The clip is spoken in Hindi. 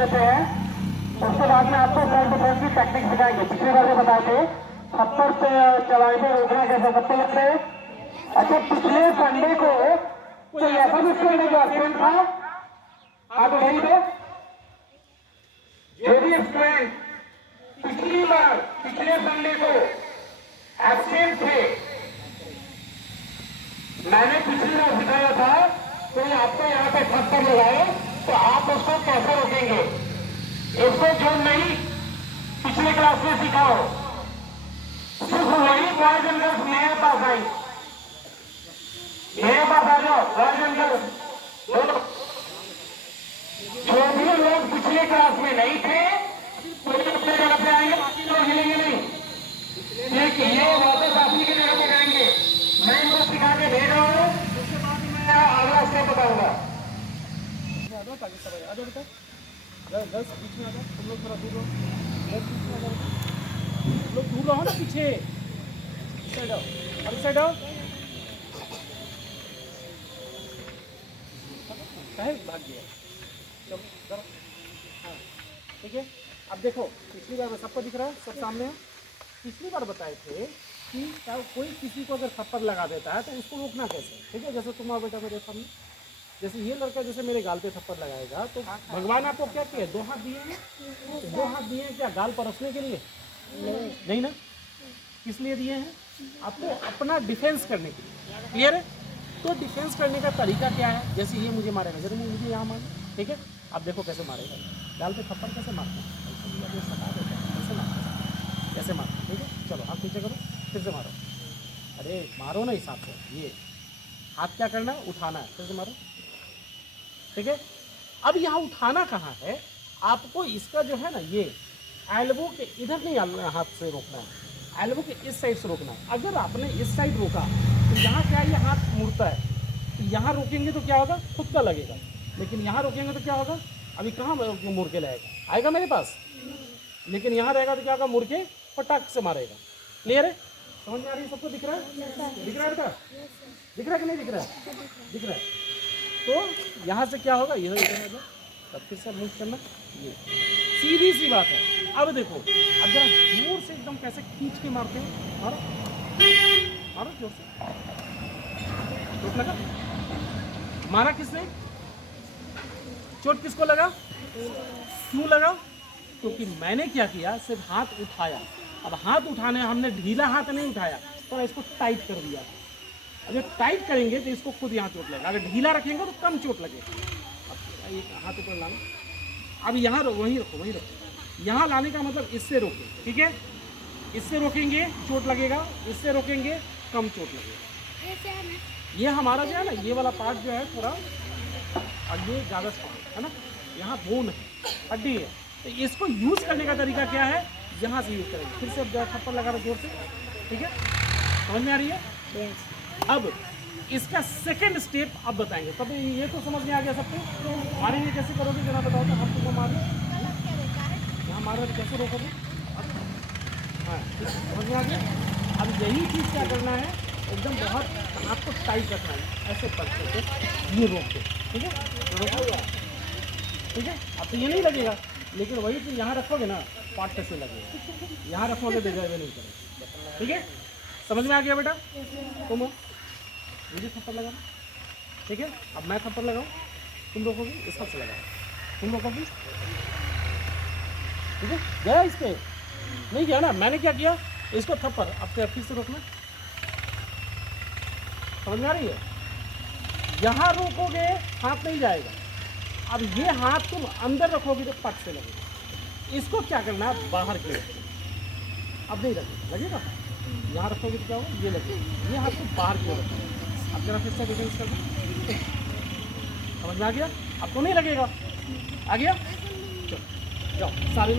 लेते हैं, उसके बाद में आपको सेल्फ डिफेंस की टेक्निक सिखाएंगे। पिछली बार जो बताए थे थप्पड़ पे चलाने पे रोकना कैसे सबसे लगते हैं। अच्छा, पिछले संडे को कोई ऐसा भी स्टूडेंट जो एब्सेंट था, आप वही थे जो भी स्टूडेंट पिछले संडे को एब्सेंट थे, मैंने पिछली बार सिखाया था कोई आपको यहाँ पे थप्पड़ लगाए तो आप उसको कैसे रोकेंगे। इसको जो नहीं पिछले क्लास में सिखाओ, सिर्फ वही बॉयज एंड गर्ल्स मेरे पास आई, मेरे पास आ जाओ बॉयज एंड गर्ल्स। जो भी लोग पिछले क्लास में नहीं थे तो अपने जगह पे आएंगे, बाकी लोग हिलेंगे नहीं। ठीक, ये वापस आप ही की जगह पे जाएंगे। मैं इनको सिखा के भेज रहा हूँ, उसके बाद मैं अगला स्टेप बताऊंगा। दस बीच में आ जाओ, तुम लोग थोड़ा दूर रहो, 10 बीच में आ जाओ, तुम लोग दूर रहो ना, पीछे साइड आओ, अभी साइड आओ, भाग गया। चलो जरा, हाँ ठीक है। अब देखो पिछली बार सबको दिख रहा है, सब सामने है। पिछली बार बताए थे कि कोई किसी को अगर थप्पड़ लगा देता है तो उसको रोकना कैसे, ठीक है। जैसे तुम आओ बेटा मेरे सामने, जैसे ये लड़का जैसे मेरे गाल पे थप्पड़ लगाएगा तो भगवान आपको क्या किया, 2 हाथ दिए हैं, 2 हाथ दिए हैं क्या गाल परसने के लिए? नहीं ना, किस लिए दिए हैं? आपको अपना डिफेंस करने के लिए। क्लियर है? तो डिफेंस करने का तरीका क्या है? जैसे ये मुझे मारेगा, जरूर मुझे यहाँ मारे, ठीक है। आप देखो कैसे मारेगा, गाल पे थप्पड़ कैसे मारते हैं, कैसे मारते, कैसे मारते, ठीक है। चलो हाथ नीचे करो, फिर से मारो, अरे मारो ना हिसाब से, ये हाथ क्या करना है, उठाना है, फिर से मारो, ठीक है। अब यहाँ उठाना कहाँ है, आपको इसका जो है ना ये एल्बो के इधर नहीं हाथ से रोकना है, एल्बो के इस साइड से रोकना है। अगर आपने इस साइड रोका तो यहाँ क्या ये हाथ मुड़ता है, तो यहाँ रोकेंगे तो क्या होगा, खुद का लगेगा, लेकिन यहाँ रोकेंगे तो क्या होगा, अभी कहाँ मुड़ के लाएगा, आएगा मेरे पास, लेकिन यहाँ रहेगा तो क्या होगा, मुड़ के फटाक से मारेगा। क्लियर है? समझ में आ रही है सबको? दिख रहा है? दिख रहा है बेटा? दिख रहा है कि नहीं दिख रहा है? दिख रहा है। तो यहाँ से क्या होगा, ये इधर होगा, तब फिर से मूव करना, ये सीधी सी बात है। अब देखो, अब जरा जोर से एकदम कैसे खींच के मारते हैं, मारो मारो जोर से, चोट लगा, मारा किसने, चोट किसको लगा, क्यों लगा? क्योंकि मैंने क्या किया, सिर्फ हाथ उठाया। अब हाथ उठाने हमने ढीला हाथ नहीं उठाया, तो इसको टाइट कर दिया। अगर टाइट करेंगे तो इसको खुद यहाँ चोट लगेगा, अगर ढीला रखेंगे तो कम चोट लगेगा। अब एक हाथ ऊपर लाना, अब यहाँ वहीं रखो, वहीं रखो। यहाँ लाने का मतलब इससे रोकें, ठीक है। इससे रोकेंगे चोट लगेगा, इससे रोकेंगे कम चोट लगेगा। ये हमारा जो है ना, ये वाला पार्ट जो है पूरा आगे ज़्यादा स्ट्रॉन्ग है ना, यहाँ बोन है, हड्डी है। तो इसको यूज़ करने का तरीका क्या है, यहाँ से यूज़ करेंगे। फिर से अब थप्पड़ लगा दो जोर से, ठीक है। समझ में आ रही है? अब इसका सेकंड स्टेप अब बताएंगे, तब ये तो समझ में आ गया सबको। मारेंगे कैसे करोगे जरा बताओ, तो हम तुमको मार यहाँ मारो, कैसे रोकोगे? हाँ समझ में आ गया। अब यही चीज़ क्या करना है, एकदम बहुत आपको टाइट रखना है, ऐसे पकड़ के ये रोक के, ठीक है, ठीक है। अब तो ये नहीं लगेगा, लेकिन वही चीज़ यहाँ रखोगे ना, पार्ट से लगेगा, यहाँ रखोगे तो जगह नहीं करेगा, ठीक है। समझ में आ गया बेटा? तुम मुझे थप्पड़ लगाना, ठीक है। अब मैं थप्पड़ लगाऊं, तुम रोकोगे, इस हाथ से लगाओ, तुम रोकोगे, ठीक है। गया इस पे नहीं गया ना, मैंने क्या किया, इसको थप्पड़, अब फिर से रोकना। समझ में आ रही है? यहाँ रोकोगे हाथ नहीं जाएगा, अब ये हाथ तुम अंदर रखोगे तो पट से लगेगा। इसको क्या करना है, बाहर की अब नहीं लगेगा, लगेगा यहाँ रखोगे तो क्या होगा, ये लगेगा, ये हाथ को बाहर की ओर रखोगे। अब जरा फिर से डिफेंस कर दो, समझ में आ गया? अब तो नहीं लगेगा, आ गया? चलो जाओ सारे लोग।